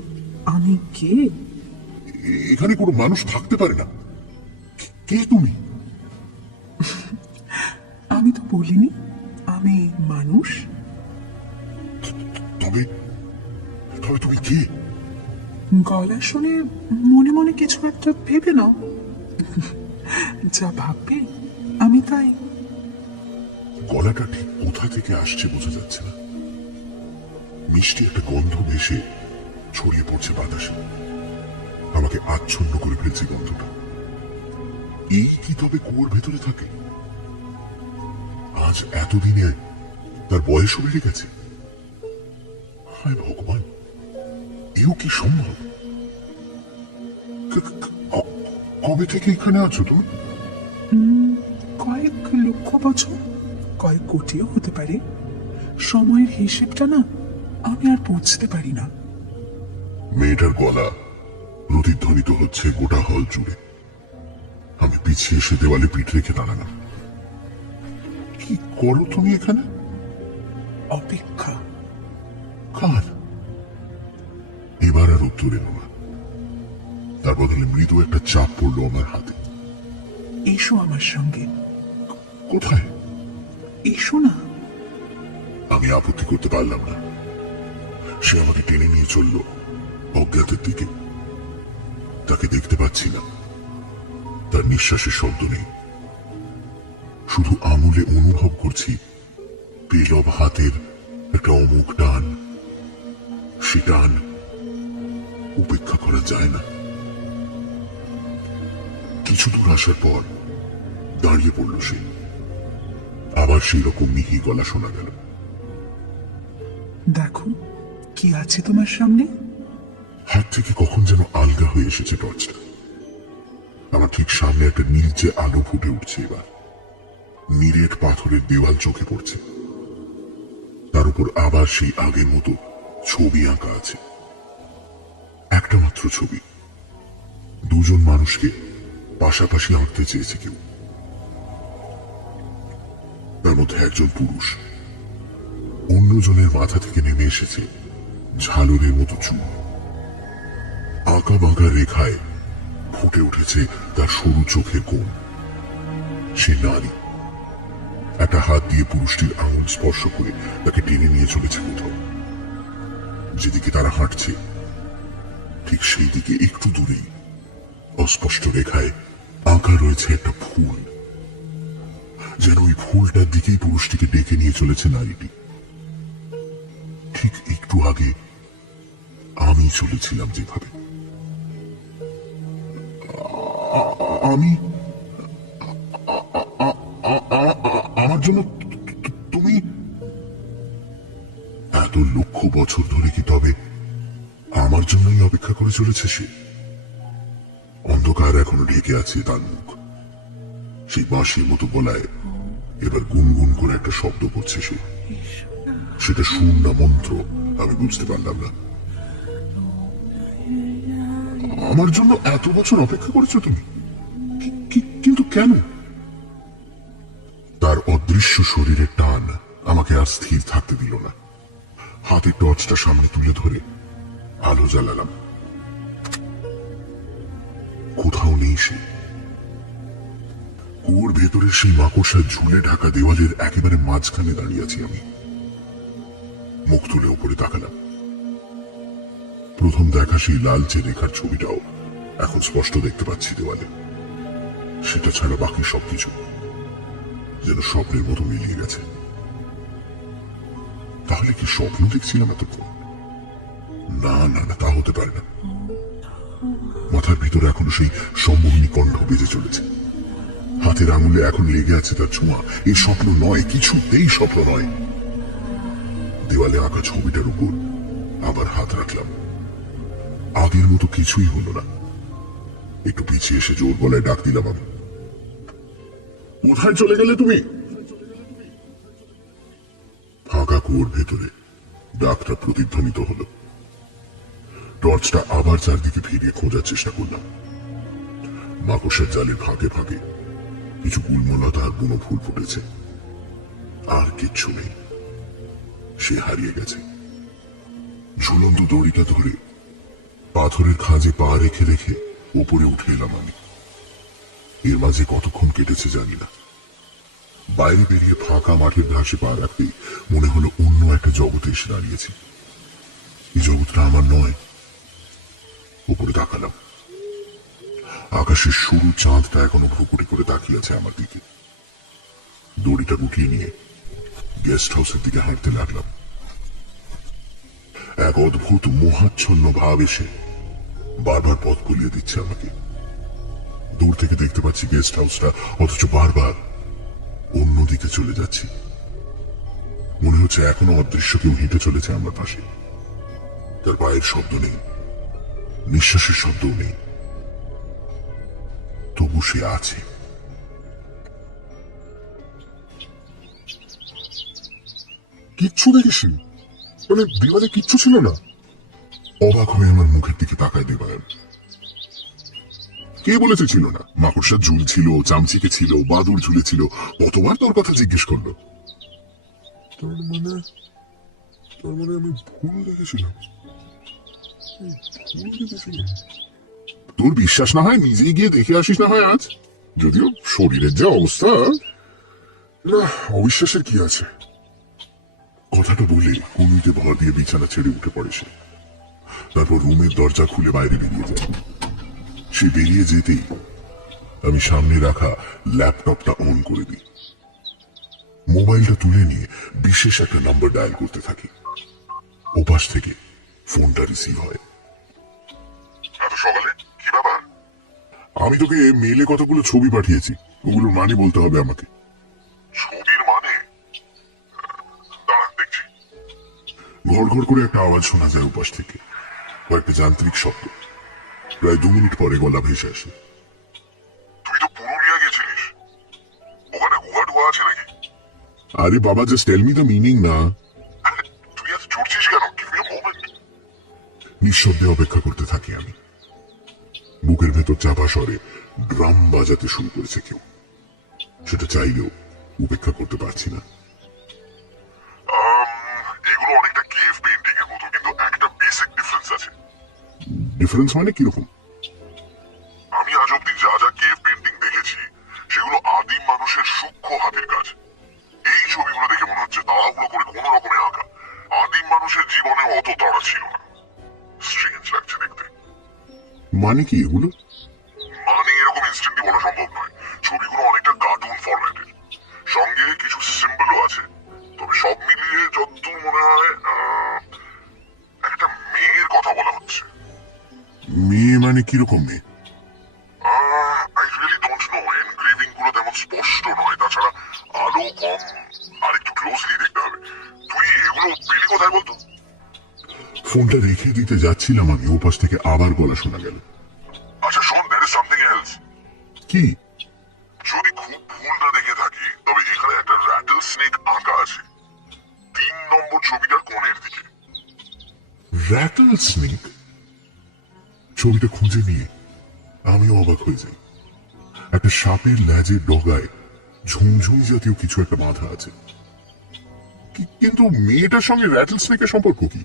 আমি কে? এখানে কোনো মানুষ থাকতে পারে না। কে তুমি? আমি তো বলিনি আমি মানুষ। তবে তবে তুমি কে? গলা শুনে মনে মনে কিছু একটা ভেবে নাও। যা ভাববে আমি তাই। গলাটা ঠিক কোথা থেকে আসছে বোঝা যাচ্ছে না। মিষ্টি একটা গন্ধ ভেসে ছড়িয়ে পড়ছে বাতাসে, আমাকে আচ্ছন্ন করে ফেলছে গন্ধটা। এই কি তবে কুয়োর ভেতরে থাকে? আজ এতদিনে তার বয়সও বেড়ে গেছে। হায় ভগবান, এও কি সম্ভব? কবে থেকে এখানে আছো তুমি? কয়েক লক্ষ বছর, কয়েক কোটিও হতে পারে। সময়ের হিসেবটা না আমি আর বুঝতে পারি না। মেয়েটার গলা প্রতিধ্বনিত হচ্ছে গোটা হল জুড়ে। আমি পিছিয়ে এসে দেওয়ালে পিঠ রেখে দাঁড়ালাম। কি করো তুমি এখানে? অপেক্ষা। কার? এবার আর উত্তর এলো না। তার বদলে মৃদু একটা চাপ পড়লো আমার হাতে। এসো আমার সঙ্গে। কোথায়? এসো না। আমি আপত্তি করতে পারলাম না। সে আমাকে টেনে নিয়ে চলল অজ্ঞাতের দিকে। তাকে দেখতে পাচ্ছি না, তার নিঃশ্বাসের শব্দ নেই। শুধু আঙুলে অনুভব করছি পেলব হাতের একটা অমুক টান। সে টান উপেক্ষা করা যায় না। কিছু দূর আসার পর দাঁড়িয়ে পড়ল সে। আবার সেই রকম মিহি গলা শোনা গেল। দেখো কি আছে তোমার সামনে। হাত থেকে কখন যেন আলগা হয়ে এসেছে টর্চটা। আমার ঠিক সামনে একটা নীলচে আলো ফুটে উঠছে। এবার নিরেট পাথরের দেওয়াল চোখে পড়ছে। তার উপর আবার সেই আগের মতো ছবি আঁকা আছে। একটা মাত্র ছবি। দুজন মানুষকে পাশাপাশি আঁকতে চেয়েছে কেউ। তার মধ্যে একজন পুরুষ, অন্যজনের মাথা থেকে নেমে এসেছে ঝালরের মতো চুল। আঁকা বাঁকা রেখায় ফুটে উঠেছে তার সরু চোখের কোণ। সে নারী। একটা হাত দিয়ে পুরুষটির আঙুল স্পর্শ করে তাকে টেনে নিয়ে চলেছে কোথাও। যেদিকে তারা হাঁটছে ঠিক সেই দিকে একটু দূরেই অস্পষ্ট রেখায় আঁকা রয়েছে একটা ফুল। যেন ওই ফুলটার দিকেই পুরুষটিকে ডেকে নিয়ে চলেছে নারীটি। ঠিক একটু আগে আমি চলেছিলাম যেভাবে। আমি আমার জন্য তুমি এত লক্ষ বছর ধরে কি তবে আমার জন্যই অপেক্ষা করে চলেছে সে? অন্ধকার এখনো ঢেকে আছে তার মুখ। সেই বাঁশির মতো গলায় এবার গুনগুন করে একটা শব্দ করছে সে। সেটা সুর না মন্ত্র আমি বুঝতে পারলাম না। আমার জন্য এত বছর অপেক্ষা করেছো তুমি? কিন্তু কেন? তার অদৃশ্য শরীরের টান আমাকে আর স্থির থাকতে দিল না। হাতে টর্চটা সামনে তুলে ধরে আলো জ্বালালাম। কোথাও নেই সে। কুয়োর ভেতরে সেই মাকড়সার ঝুলে ঢাকা দেওয়ালের একেবারে মাঝখানে দাঁড়িয়ে আছি আমি। মুখ তুলে উপরে তাকালাম। প্রথম দেখা সেই লালচে রেখার ছবিটাও এখন স্পষ্ট দেখতে পাচ্ছি দেওয়ালে। সেটা ছাড়া বাকি সবকিছু যেন স্বপ্নের মতো মিলিয়ে গেছে। তাহলে কি স্বপ্ন দেখছিলাম এতক্ষণ? না না না, তা হতে পারে না। মাথার ভিতরে এখনো সেই সম্মোহনী কণ্ঠ বেজে চলেছে। হাতের আঙুলে এখন লেগে আছে তার ছোঁয়া। এই স্বপ্ন নয়, কিছুতেই স্বপ্ন নয়। দেওয়ালে আঁকা ছবিটার উপর আবার হাত রাখলাম। আগের মতো কিছুই হলো না। একটু পিছিয়ে এসে জোর গলায় ডাক দিলাম আমি। কোথায় চলে গেলে তুমি? ফাঁকা কুয়োর ভেতরে ডাকটা প্রতিধ্বনিত হলো। টর্চটা আবার চারদিকে ফিরিয়ে খোঁজার চেষ্টা করলাম। মাকড়সার জালের ফাঁকে ফাঁকে কিছু গুলমলতা আর বুনো ফুল ফুটেছে। আর কিচ্ছু নেই। সে হারিয়ে গেছে। ঝুলন্ত দড়িটা ধরে পাথরের খাঁজে পা রেখে রেখে উপরে উঠে এলাম আমি। এর মাঝে কতক্ষণ কেটেছে জানি না। বাইরে বেরিয়ে ফাঁকা মাঠের ঘাসে পা রাখতেই মনে হলো অন্য একটা জগতে এসে দাঁড়িয়েছি। এই জগৎটা আমার নয়। উপরে তাকালাম, আকাশের সরু চাঁদটা এখনো ভ্রুকুটি করে তাকিয়ে আছে আমার দিকে। দড়িটা গুটিয়ে নিয়ে গেস্ট হাউসের দিকে হাঁটতে লাগলাম। এক অদ্ভুত মোহাচ্ছন্ন ভাব এসে বারবার পথ ভুলিয়ে দিচ্ছে আমাকে। দূর থেকে দেখতে পাচ্ছি গেস্ট হাউসটা, অথচ বারবার অন্যদিকে চলে যাচ্ছি। মনে হচ্ছে এখনো অদৃশ্য কেউ হেঁটে চলেছে আমার পাশে। তার পায়ের শব্দ নেই, নিঃশ্বাসের শব্দও নেই, তবু সে আছে। কিচ্ছু দেখিসনি? মানে দেওয়ালে কিচ্ছু ছিল না? অবাক হয়ে আমার মুখের দিকে তাকায় দেবায়ন। কে বলেছে ছিল না? মাকড়সার ঝুল ছিল, চামচিকে ছিল, বাদুড় ঝুলেছিল। কতবার তোর কথা জিজ্ঞেস করলো। তার মানে আমি ভুল দেখেছিলাম। তোর বিশ্বাস না হয় নিজেই গিয়ে দেখে আসিস না হয় আজ। যদিও শরীরের যা অবস্থা। না, অবিশ্বাসের কি আছে? কথাটা বলে কনুইতে ভর দিয়ে বিছানা ছেড়ে উঠে পড়ে সে। তারপর রুমের দরজা খুলে বাইরে বেরিয়ে যায়। সে বেরিয়ে যেতেই আমি সামনে রাখা ল্যাপটপটা অন করে দিই। মোবাইলটা তুলে নিয়ে বিশেষ একটা নাম্বার ডায়াল করতে থাকি। ওপাশ থেকে ফোনটা রিসিভ হয়। এত সকালে কি ব্যাপার? আমি তোকে মেলে কতগুলো ছবি পাঠিয়েছি, ওগুলোর মানে বলতে হবে আমাকে। ছবির মানে? দাঁড়া দেখছি। ঘড় ঘড় করে একটা আওয়াজ শোনা যায় ওপাশ থেকে, কয়েকটা যান্ত্রিক শব্দ। প্রায় 2 মিনিট পরে গলা ভেসে আসে। তুই তো পুরুলিয়া গেছিলিস, ওখানে গুহা টুহা আছে নাকি? আরে বাবা, just tell me the meaning না। তুই এত চড়ছিস কেন? Give me a moment. নিঃশব্দে অপেক্ষা করতে থাকি আমি। বুকের ভেতর চাপা স্বরে ড্রাম বাজাতে শুরু করেছে কেউ। সেটা চাইলেও উপেক্ষা করতে পারছি না। এগুলো অনেকটা কেভ পেইন্টিং এর মতো, কিন্তু একটা বেসিক ডিফারেন্স আছে। ডিফারেন্স মানে কিরকম? আমি আজ অব্দি যা যা কেভ পেইন্টিং দেখেছি সেগুলো আদিম মানুষের সূক্ষ্ম হাতের কাজ। এই ছবিগুলো দেখে মনে হচ্ছে তাড়াহুড়ো করে কোনো রকমে আঁকা। আদিম মানুষের জীবনে অত তাড়া ছিল না। স্ট্রেঞ্জ লাগছে দেখতে। মানে কি এগুলো? মানে এরকম ইনস্ট্যান্টলি বলা সম্ভব নয়। ছবিগুলো অনেকটা কার্টুন ফরম্যাটের, সঙ্গে কিছু সিম্বলও আছে। তবে সব মিলিয়ে যতদূর মনে হয় একটা মেয়ের কথা বলা হচ্ছে। মেয়ে মানে কিরকম মেয়ে? I really don't know. Engraving গুলো তেমন স্পষ্ট নয়, তাছাড়া আলো কম, আর একটু ক্লোজলি দেখতে হবে। তুই এগুলো পেলি কোথায় বলতো? ফোনটা রেখে দিতে যাচ্ছিলাম আমি, ওপাশ থেকে আবার গলা শোনা গেল। আচ্ছা শোন, দ্যার ইজ সামথিং এলস। কি? যদি খুব ভুল না দেখে থাকি তবে এখানে একটা র্যাটল স্নেক আঁকা আছে 3 নম্বর ছবিটার কোণের দিকে। Rattle snake? ছবিটা খুঁজে নিয়ে আমিও অবাক হয়ে যাই। একটা সাপের ল্যাজের ডগায় ঝুমঝুমি জাতীয় কিছু একটা বাঁধা আছে। কিন্তু মেয়েটার সঙ্গে র্যাটল স্নেকের সম্পর্ক কি?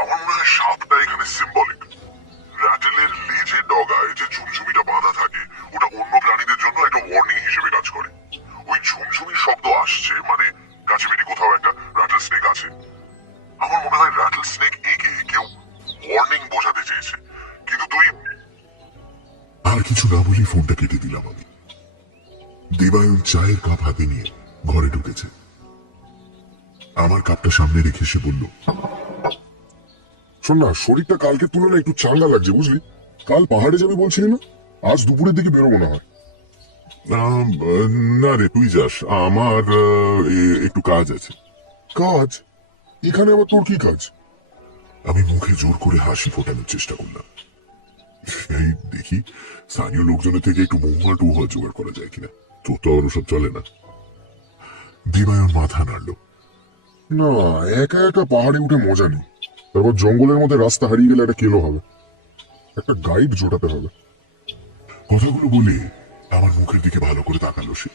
আমার মনে হয় সাপটা এখানে সিম্বলিক। র্যাটেলের লেজের ডগায় যে ঝুমঝুমিটা বাঁধা থাকে ওটা অন্য প্রাণীদের জন্য একটা ওয়ার্নিং হিসেবে কাজ করে। ওই ঝুমঝুমির শব্দ আসছে মানে কাছাকাছি কোথাও একটা র্যাটল স্নেক আছে। আমার মনে হয় র্যাটল স্নেক একে কেউ ওয়ার্নিং বোঝাতে চেয়েছে। কিন্তু তুই... আর কিছু না বলেই ফোনটা কেটে দিলাম আমি। দেবায়ন চায়ের কাপ হাতে নিয়ে ঘরে ঢুকেছে। আমার কাপটা সামনে রেখে সে বলল, শোন না, শরীরটা কালকের তুলনায় একটু চাঙ্গা লাগছে বুঝলি। কাল পাহাড়ে যাবে বলছিলি না? আজ দুপুরের দিকে বেরোবো না হয়। না রে, তুই যাস, আমার একটু কাজ আছে। কাজ? এখানে আবার তোর কি কাজ? আমি মুখে জোর করে হাসি ফোটানোর চেষ্টা করলাম। এই দেখি স্থানীয় লোকজনের থেকে একটু মহুয়া টুহা জোগাড় করা যায় কিনা। তোর তো আর ওসব চলে না। দেবায়ন মাথা নাড়ল। না, একা একা পাহাড়ে উঠে মজা নেই। তারপর জঙ্গলের মধ্যে রাস্তা হারিয়ে গেলে একটা কেলো হবে। একটা গাইড জোটাতে হবে। কথাগুলো বলে আমার মুখের দিকে ভালো করে তাকালো সে।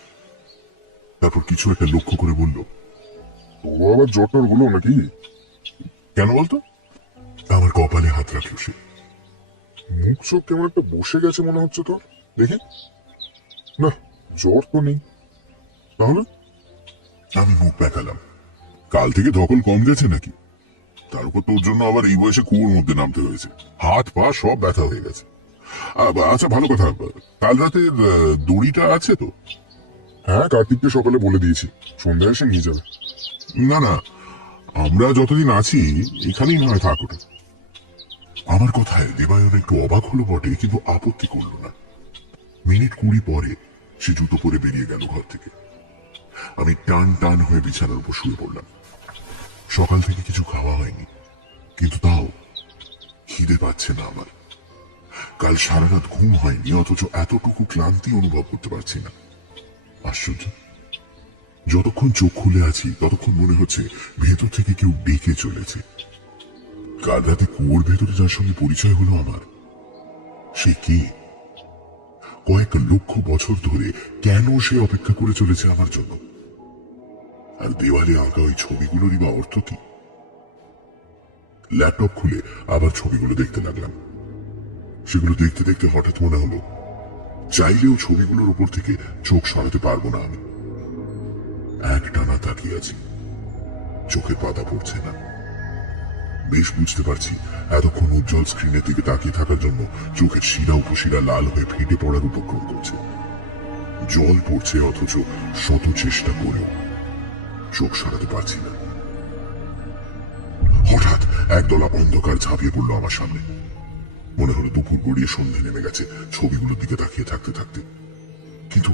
তারপর কিছু একটা লক্ষ্য করে বলল, তোর আবার জ্বর হলো নাকি? কেন বলতো? আমার কপালে হাত রাখলো সে। মুখ চোখ কেমন একটা বসে গেছে মনে হচ্ছে তোর, দেখি। না, জ্বর তো নেই। তাহলে আমি মুখ দেখালাম। কাল থেকে ধকল কম গেছে নাকি? তার উপর তোর জন্য আবার এই বয়সে কুয়োর মধ্যে নামতে হয়েছে। হাত পা সব ব্যথা হয়ে গেছে। আচ্ছা, ভালো কথা, কাল রাতের দড়িটা আছে তো? হ্যাঁ, কার্তিককে সকালে বলে দিয়েছি, সন্ধ্যায় এসে নিয়ে যাবে। না না, আমরা যতদিন আছি এখানেই নয় থাক ওটা। আমার কথায় দেবায়ন একটু অবাক হলো বটে, কিন্তু আপত্তি করলো না। মিনিট 20 পরে সে জুতো পরে বেরিয়ে গেল ঘর থেকে। আমি টান টান হয়ে বিছানার উপর শুয়ে পড়লাম। সকাল থেকে কিছু খাওয়া হয়নি, কিন্তু তাও খিদে পাচ্ছে না আমার। কাল সারা রাত ঘুম হয়নি, অথচ এতটুকু ক্লান্তি অনুভব করতে পারছি না। আশ্চর্য, যতক্ষণ চোখ খুলে আছি ততক্ষণ মনে হচ্ছে ভেতর থেকে কেউ ডেকে চলেছে। কাল রাতে কুয়োর ভেতরে যার সঙ্গে পরিচয় হলো আমার, সে কে? কয়েক লক্ষ বছর ধরে কেন সে অপেক্ষা করে চলেছে আমার জন্য? আর দেওয়ালে আঁকা ওই ছবিগুলোরই বা অর্থ কি? ল্যাপটপ খুলে আবার ছবিগুলো দেখতে লাগলাম। সেগুলো দেখতে দেখতে হঠাৎ মনে হলো, চাইলেও ছবিগুলোর উপর থেকে চোখ সরাতে পারবো না আমি। একটানা তাকিয়ে আছি, চোখে পাতা পড়ছে না। বেশ বুঝতে পারছি এতক্ষণ উজ্জ্বল স্ক্রিনের দিকে তাকিয়ে থাকার জন্য চোখের শিরা উপশিরা লাল হয়ে ফেটে পড়ার উপক্রম করছে। জল পড়ছে, অথচ শত চেষ্টা করেও চোখ সরাতে পারছি না। হঠাৎ একদলা অন্ধকার ঝাঁপিয়ে পড়লো আমার সামনে। মনে হলো দুপুর গড়িয়ে সন্ধে নেমে গেছে ছবিগুলোর দিকে তাকিয়ে থাকতে থাকতে। কিন্তু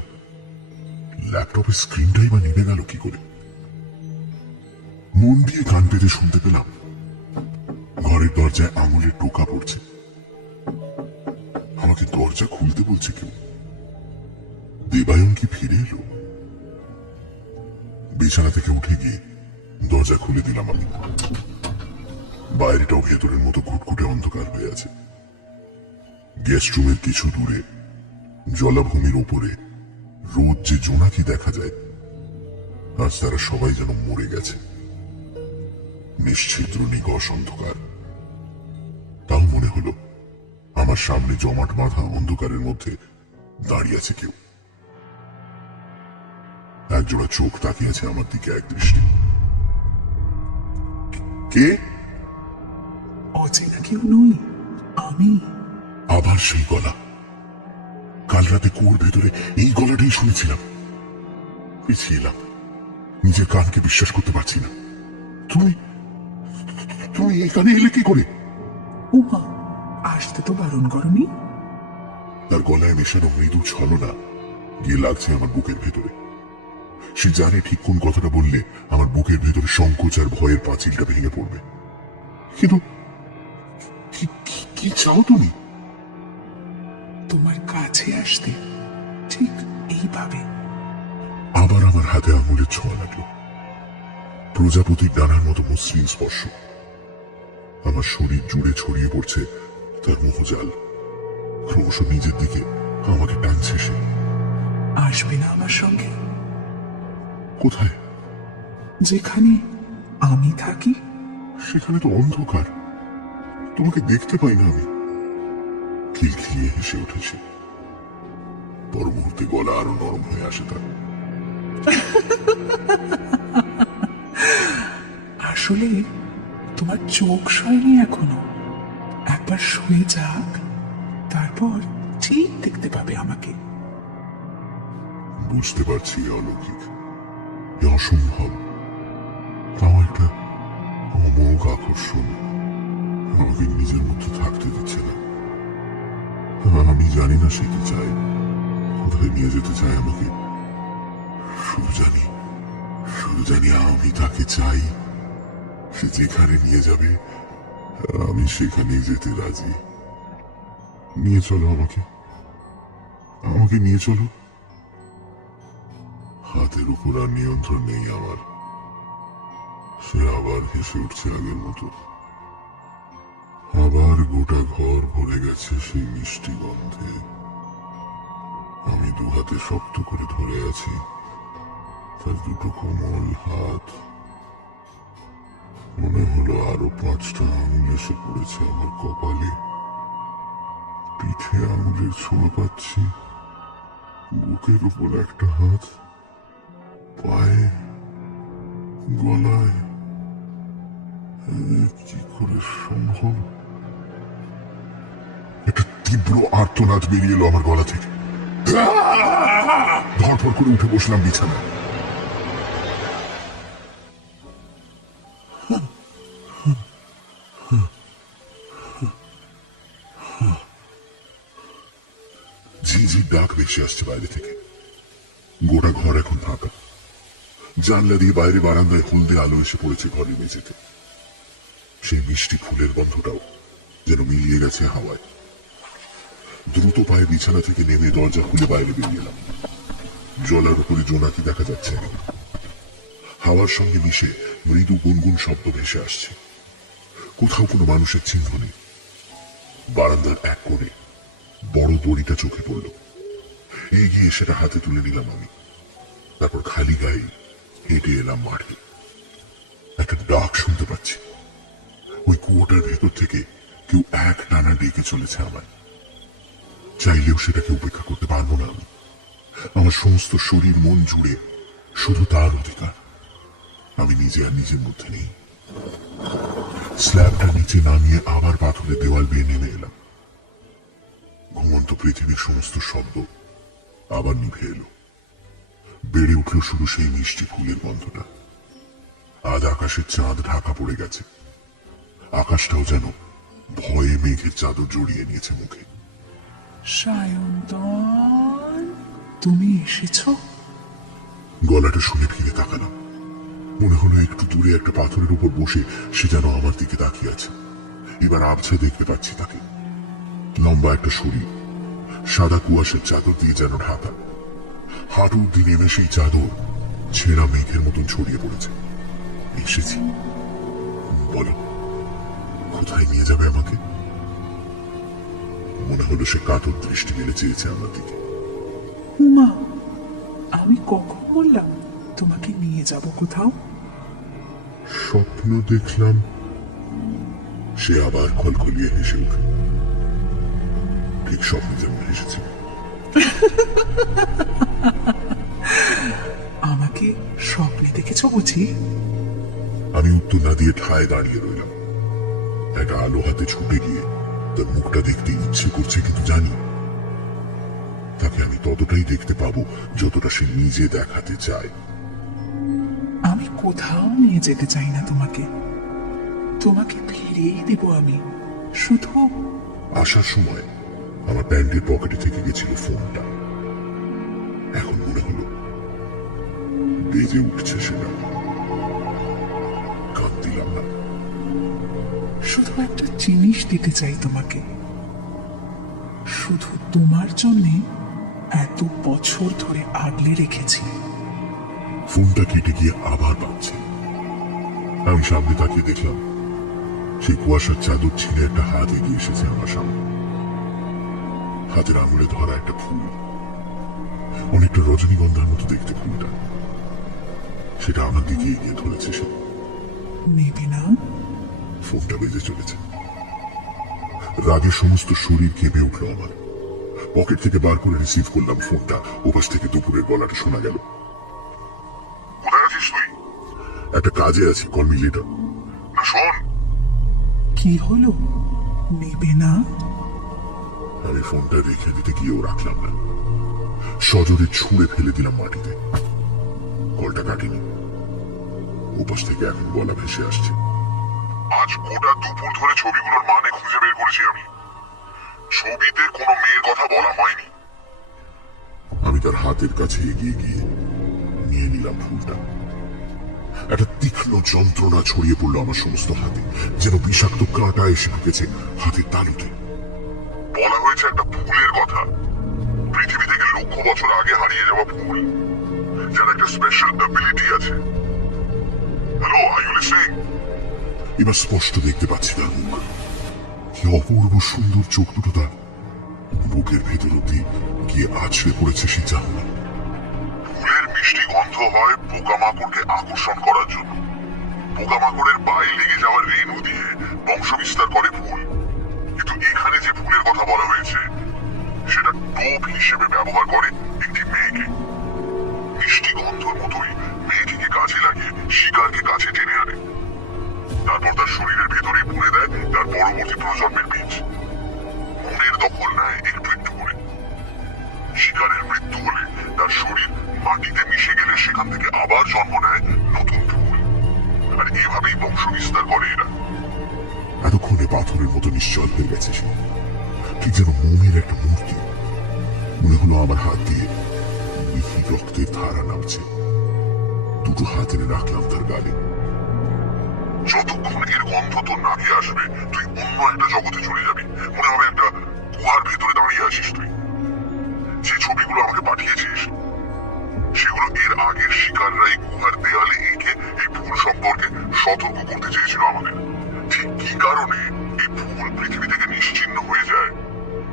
ল্যাপটপের স্ক্রিনটাই বা নিভে গেল কি করে? মন দিয়ে কান পেতে শুনতে পেলাম ঘরের দরজায় আঙুলের টোকা পড়ছে। আমাকে দরজা খুলতে বলছে কেউ। দেবায়ন কি ফিরে এলো? বিছানা থেকে উঠে গিয়ে দরজা খুলে দিলাম আমি। বাইরেটাও ভেতরের মতো ঘুটঘুটে অন্ধকার হয়ে আছে। গেস্ট রুমের কিছু দূরে জলাভূমির ওপরে রোজ যে জোনাকি দেখা যায়, আজ তারা সবাই যেন মরে গেছে। নিশ্চিদ্র নিগশ অন্ধকার। তাও মনে হলো আমার সামনে জমাট বাঁধা অন্ধকারের মধ্যে দাঁড়িয়ে আছে কেউ। একজোড়া চোখ তাকিয়ে আছে আমার দিকে এক দৃষ্টি। কে? অচেনা কেউ নই, আমি। আবার সেই গলা। কাল রাতে কুয়োর ভেতরে এই গলাটাই শুনেছিলাম। পিছিয়ে এলাম, নিজের কানকে বিশ্বাস করতে পারছি না। তুমি তুমি এখানে এলে কি করে? উমা, আসতে তো বারণ করনি। তার গলায় মেশানো মৃদু ছলনা গিয়ে লাগছে আমার বুকের ভেতরে। সে জানে ঠিক কোন কথাটা বললে আমার বুকের ভেতরে সংকোচ আর ভয়ের পাঁচিলটা ভেঙে পড়বে। কিন্তু কি চাও তুমি? তোমার কাছে আসতে, ঠিক এইভাবে। আবার আমার হাতে আঙুলের ছোঁয়া লাগলো। প্রজাপতির ডানার মতো মসৃণ স্পর্শ। আমার শরীর জুড়ে ছড়িয়ে পড়ছে তার মোহজাল। ক্রমশ নিজের দিকে আমাকে টানছে সে। আসবে না আমার সঙ্গে? কোথায়? যেখানে আমি থাকি। সেখানে তো অন্ধকার, তোমাকে দেখতে পাই না আমি। খিলখিলিয়ে হেসে উঠেছে। পর মুহূর্তে গলা আরো নরম হয়ে আসে তার। আসলে তোমার চোখ সয়নি এখনো। একবার শুয়ে যাক, তারপর ঠিক দেখতে পাবে আমাকে। বুঝতে পারছি এ অলৌকিক, এ অসম্ভব। তাও একটা অমোঘ আকর্ষণ আমাকে নিজের মধ্যে থাকতে দিচ্ছে না। আমি জানি না সে কি চায়, কোথায় নিয়ে যেতে চায় আমাকে। শুধু জানি আমি তাকে চাই। সে যেখানে নিয়ে যাবে আমি সেখানেই যেতে রাজি। নিয়ে চলো আমাকে নিয়ে চলো। হাতের উপর আর নিয়ন্ত্রণ নেই আমার। সে আবার হেসে উঠছে আগের মতো। আবার গোটা ঘর ভরে গেছে সেই মিষ্টি গন্ধে। আমি দু হাতে শক্ত করে ধরে আছি তার দুটো কোমল হাত। মনে হলো আরো 5টা আঙুল এসে পড়েছে আমার কপালে। পিঠে আঙুলের ছোঁয়া পাচ্ছি, বুকের উপর একটা হাত, পায়ে, গলায়। কি করে সম্ভব? একটা তীব্র আর্তনাদ বেরিয়ে এলো আমার গলা থেকে। ধরপড় করে উঠে বসলাম বিছানায়। ঝিঝির ডাক ভেসে আসছে বাইরে থেকে। গোটা ঘর এখন ফাঁকা। জানলা দিয়ে বাইরে বারান্দায় হলদে আলো এসে পড়েছে ঘরের মেঝেতে। সেই মিষ্টি ফুলের গন্ধটাও যেন মিলিয়ে গেছে হাওয়ায়। দ্রুত পায়ে বিছানা থেকে নেমে দরজা খুলে বাইরে বেরিয়ে এলাম। জলার উপরে জোনাকি দেখা যাচ্ছে। হাওয়ার সঙ্গে মিশে মৃদু গুনগুন শব্দ ভেসে আসছে। কোথাও কোনো মানুষের চিহ্ন নেই। বারান্দার এক কোণে বড় দড়িটা চোখে পড়ল। এগিয়ে সেটা হাতে তুলে নিলাম আমি। তারপর খালি গায়ে হেঁটে এলাম মাঠে। একটা ডাক শুনতে পাচ্ছি। ওই কুয়োটার ভেতর থেকে কেউ এক টানা ডেকে চলেছে আমায়। চাইলেও সেটাকে উপেক্ষা করতে পারবো না আমি। আমার সমস্ত শরীর মন জুড়ে শুধু তার অধিকার। আমি নিজে আর নিজের মধ্যে নেই। স্ল্যাবটা নিচে নামিয়ে আবার পাথরের দেওয়াল বেয়ে নেমে এলাম। ঘুমন্ত পৃথিবীর সমস্ত শব্দ আবার নিভে এলো। বেড়ে উঠল শুধু সেই মিষ্টি ফুলের গন্ধটা। আজ আকাশের চাঁদ ঢাকা পড়ে গেছে। আকাশটাও যেন ভয়ে মেঘের চাদর জড়িয়ে নিয়েছে মুখে। সায়ন্তন, তুমি এসেছো? গলাটা শুনে ফিরে তাকালাম। মনে হলো একটু দূরে একটা পাথরের উপর বসে সে যেন আমার দিকে তাকিয়ে আছে। এবার আবছা দেখতে পাচ্ছি তাকে। লম্বা একটা শরীর, সাদা কুয়াশার চাদর দিয়ে যেন ঢাকা। হাঁটু অব্দি নেমে সেই চাদর ছেঁড়া মেঘের মতন ছড়িয়ে পড়েছে। এসেছি। বলো, কোথায় নিয়ে যাবে আমাকে? মনে হলো সে কাতর দৃষ্টি মেলে চেয়েছে আমার দিকে। উমা, আমি কখন বললাম তোমাকে নিয়ে যাব কোথাও? স্বপ্ন দেখলাম। সে আবার খলখলিয়ে হেসে উঠল। ঠিক স্বপ্ন যেমন হেসেছে। আমাকে স্বপ্নে দেখেছো বুঝি? আমি উত্তর না দিয়ে ঠায় দাঁড়িয়ে রইলাম। একটা আলো হাতে ছুটে গিয়ে তার মুখটা দেখতে ইচ্ছে করছে, কিন্তু জানি তাকে আমি ততটাই দেখতে পাবো যতটা সে নিজে দেখাতে চায়। আমি কোথাও নিয়ে যেতে চাই না তোমাকে। তোমাকে ফিরিয়ে দেব আমি। শুধু আসার সময় আমার প্যান্টের পকেটে থেকে গেছিল ফোনটা। এখন মনে হলো বেজে উঠছে সেটা। কাঁদ দিলাম না। শুধু একটা জিনিস দিতে চাই তোমাকে। শুধু তোমার জন্যে এত বছর ধরে আগলে রেখেছি। ফোনটা কেটে গিয়ে আবার বাজছে। আমি সামনে তাকিয়ে দেখলাম সেই কুয়াশার চাদর ছিঁড়ে একটা হাত এগিয়ে এসেছে আমার সামনে। হাতের আঙুলে ধরা একটা ফুল, অনেকটা রজনীগন্ধার মতো দেখতে ফুলটা। সেটা আমার দিকে এগিয়ে ধরেছে সে। নেবে না? ফোনটা বেজে চলেছে। রাগে সমস্ত শরীর কেঁপে উঠল আমার। পকেট থেকে বার করে রিসিভ করলাম ফোনটা। ওপাশ থেকে দুপুরের গলাটা শোনা গেল। কোথায় আছিস তুই? একটা কাজে আছি, কল মি লেটার। না শোন। কি হলো? নেবে না? আমি ফোনটা রেখে দিতে গিয়েও রাখলাম না। সজোরে ছুঁড়ে ফেলে দিলাম মাটিতে। কলটা কাটিনি। ওপাশ থেকে এখন গলা ভেসে আসছে। আজ গোটা দুপুর ধরে ছবিগুলোর মানে খুঁজে বের করেছি আমি। ছবিতে কোনো মেয়ের কথা বলা হয়নি। আমি তার হাতের কাছে এগিয়ে গিয়ে নিয়ে নিলাম ফুলটা। একটা তীক্ষ্ণ যন্ত্রণা ছড়িয়ে পড়লো আমার সমস্ত হাতে, যেন বিষাক্ত কাঁটা এসে ঢুকেছে হাতের তালুতে। বলা হয়েছে একটা ফুলের কথা, পৃথিবী থেকে লক্ষ বছর আগে হারিয়ে যাওয়া ফুল, যার একটা স্পেশাল অ্যাবিলিটি আছে। Hello, are you listening? এবার স্পষ্ট দেখতে পাচ্ছি তার মুখ। কি অপূর্ব সুন্দর চোখ দুটো তার। বুকের ভেতর অব্দি গিয়ে আছড়ে পড়েছে সেই চাহনা। ফুলের মিষ্টি গন্ধ হয় পোকামাকড়কে আকর্ষণ করার জন্য। পোকামাকড়ের পায়ে লেগে যাওয়ার রেণু দিয়ে বংশ বিস্তার করে ফুল। কিন্তু এখানে যে ফুলের কথা বলা হয়েছে সেটা টোপ হিসেবে ব্যবহার করে একটি মেয়েকে। মিষ্টি গন্ধর মতোই মেয়েটিকে কাছে লাগিয়ে শিকারকে কাছে টেনে আনে, তারপর তার শরীরের ভেতরে পুড়ে দেয় তার পরবর্তী প্রজন্মের বীজ। মনের দখল নেয় একটু একটু করে। শিকারের মৃত্যু হলে তার শরীর মাটিতে মিশে গেলে সেখান থেকে আবার জন্ম নেয় নতুন ফুল, আর এভাবেই বংশ বিস্তার করে এরা। এতক্ষণে পাথরের মতো নিশ্চল হয়ে গেছে সে, ঠিক যেন মোমের একটা মূর্তি। মনে হলো আমার হাত দিয়ে মিহি রক্তের ধারা নামছে। দুটো হাত এনে রাখলাম তার গালে। যতক্ষণ এর গন্ধ তোর নাকে আসবে তুই অন্য একটা জগতে চলে যাবি। মনে হবে একটা গুহার ভেতরে দাঁড়িয়ে আছিস তুই। যে ছবিগুলো আমাকে পাঠিয়েছিস সেগুলো এর আগের শিকাররাই গুহার দেয়ালে এঁকে এই ফুল সম্পর্কে সতর্ক করতে চেয়েছিল আমাদের। ঠিক কি কারণে এই ফুল পৃথিবী থেকে নিশ্চিহ্ন হয়ে যায়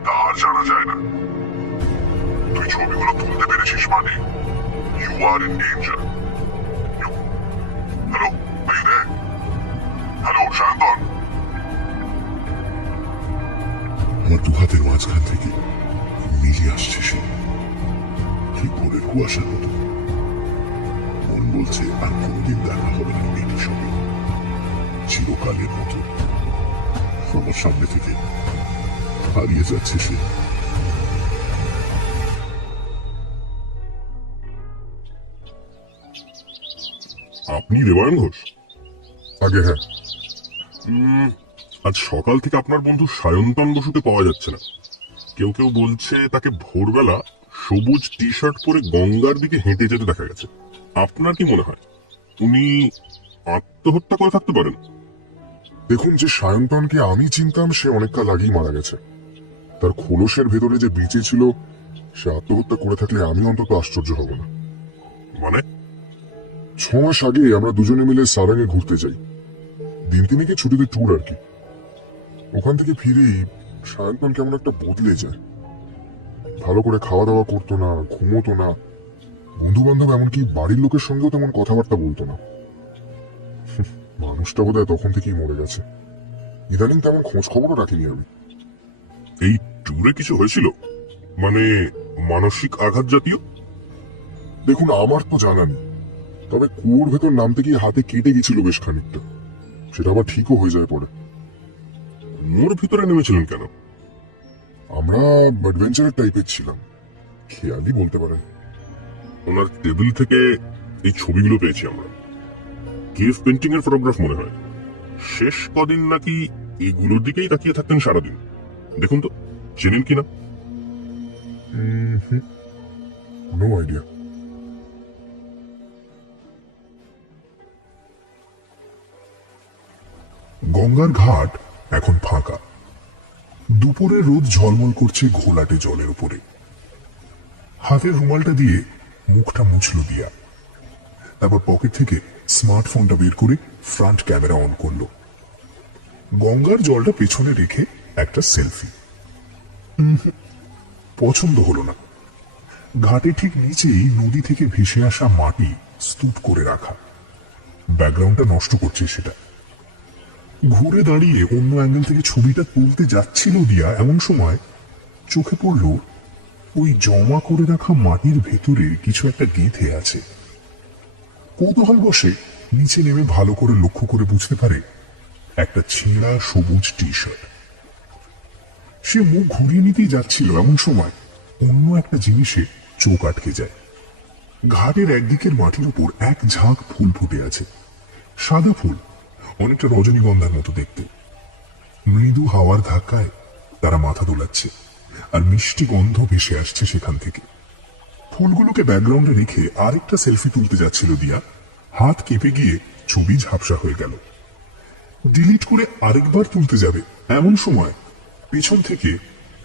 তা আর জানা যায় না। তুই ছবিগুলো তুলতে পেরেছিস মানে you are in danger. Hello, hello Sayantan. আমার দু হাতের মাঝখান থেকে মিলিয়ে আসছে সে, ঠিক ভোরের কুয়াশার মতো। মন বলছে আর কোনদিন দেখা হবে না মেয়েটির সঙ্গে, চিরকালের মতো। আমার সামনে থেকে হারিয়ে যাচ্ছে সে। আপনি দেবায়ন ঘোষ? আগে হ্যাঁ। আজ সকাল থেকে আপনার বন্ধু সায়ন্তন বসুকে পাওয়া যাচ্ছে না। কেউ কেউ বলছে তাকে ভোরবেলা সবুজ টি শার্ট পরে গঙ্গার দিকে হেঁটে যেতে দেখা গেছে। আপনার কি মনে হয় উনি আত্মহত্যা করে থাকতে পারেন? দেখুন, যে সায়ন্তনকে আমি চিনতাম সে অনেক কাল আগেই মারা গেছে। তার খোলসের ভেতরে যে বেঁচে ছিল সে আত্মহত্যা করে থাকলে আমি অন্তত আশ্চর্য হব না। মানে 6 মাস আগে আমরা দুজনে মিলে সারাঙে ঘুরতে যাই, দিন তিনেকে ছুটিতে ট্যুর আর কি। ওখান থেকে ফিরেই সায়ন্তন কেমন একটা বদলে যায়। ভালো করে খাওয়া দাওয়া করতো না, ঘুমোতো না, বন্ধু বান্ধব এমনকি বাড়ির লোকের সঙ্গেও তেমন কথাবার্তা বলতো না। মানুষটা বোধহয় তখন থেকেই মরে গেছে। ইদানিং তেমন খোঁজ খবরও রাখিনি আমি। এই ট্যুরে কিছু হয়েছিল? মানে মানসিক আঘাত জাতীয়? দেখুন, আমার তো জানা নেই, তবে কুয়োর ভেতর নামতে গিয়ে হাতে কেটে গেছিল বেশ খানিকটা। সেটা আবার ঠিকও হয়ে যায় পরে। মোর ভিতরে নেমেছিলেন কেন? আমরা অ্যাডভেঞ্চারের টাইপের ছিলাম, খেয়ালই বলতে পারেন। ওনার টেবিল থেকে এই ছবিগুলো পেয়েছি আমরা। কেভ পেন্টিং এর ফটোগ্রাফ মনে হয়। শেষ কদিন নাকি এগুলোর দিকেই তাকিয়ে থাকতেন সারাদিন। দেখুন তো চেনেন কিনা। No idea. গঙ্গার ঘাট এখন ফাঁকা। দুপুরের রোদ ঝলমল করছে ঘোলাটে জলের উপরে। হাতের রুমালটা দিয়ে মুখটা মুছল দিয়া, তারপর পকেট থেকে স্মার্টফোনটা বের করে ফ্রন্ট ক্যামেরা অন করলো। গঙ্গার জলটা পেছনে রেখে একটা সেলফি। পছন্দ হলো না। ঘাটে ঠিক নিচেই নদী থেকে ভেসে আসা মাটি স্তূপ করে রাখা, ব্যাকগ্রাউন্ডটা নষ্ট করছে সেটা। ঘুরে দাঁড়িয়ে অন্য অ্যাঙ্গেল থেকে ছবিটা তুলতে যাচ্ছিল দিয়া, এমন সময় চোখে পড়ল ওই জমা করে রাখা মাটির ভেতরে কিছু একটা গেঁথে আছে। কৌতূহল বসে নিচে নেমে ভালো করে লক্ষ্য করে বুঝতে পারে একটা ছেঁড়া সবুজ টি শার্ট। সে মুখ ঘুরিয়ে নিতেই যাচ্ছিল, এমন সময় অন্য একটা জিনিসে চোখ আটকে যায়। ঘাটের একদিকের মাটির উপর এক ঝাঁক ফুল ফুটে আছে। সাদা ফুল, অনেকটা রজনীগন্ধার মতো দেখতে। মৃদু হাওয়ার ধাক্কায় তারা মাথা দোলাচ্ছে, আর মিষ্টি গন্ধ ভেসে আসছে সেখান থেকে। ফুলগুলোকে ব্যাকগ্রাউন্ডে রেখে আরেকটা সেলফি তুলতে যাচ্ছিল দিয়া, হাত কেঁপে গিয়ে ছবি ঝাপসা হয়ে গেল। ডিলিট করে আরেকবার তুলতে যাবে, এমন সময় পেছন থেকে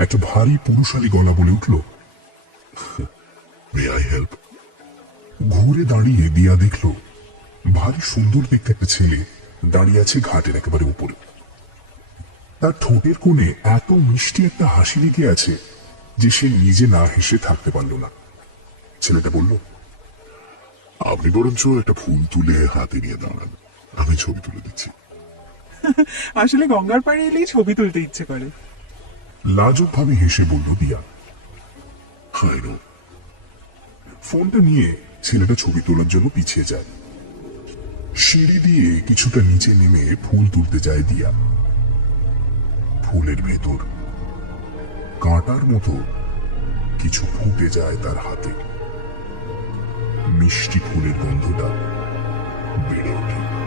একটা ভারী পুরুষালী গলা বলে উঠল, মে আই হেল্প? ঘুরে দাঁড়িয়ে দিয়া দেখল ভারী সুন্দর দেখতে একটা ছেলে দাঁড়িয়ে আছে ঘাটের একেবারে উপরে। তার ঠোঁটের কোণে এত মিষ্টি একটা হাসি লেগে আছে যে সে নিজে না হেসে থাকতে পারল না। ছেলেটা বলল, আপনি বরঞ্চ একটা ফুল তুলে হাতে নিয়ে দাঁড়ান, আমি ছবি তুলে দিচ্ছি। আসলে গঙ্গার পাড়ে এলেই ছবি তুলতে ইচ্ছে করে। লাজুকভাবে হেসে বলল দিয়া। হায় নো। ফোনটা নিয়ে ছেলেটা ছবি তোলার জন্য পিছিয়ে যায়। সিঁড়ি দিয়ে কিছুটা নিচে নেমে ফুল তুলতে যায় দিয়া। ফুলের ভেতর কাঁটার মতো কিছু ফুটে যায় তার হাতে। মিষ্টি ফুলের গন্ধটা বেড়ে ওঠে।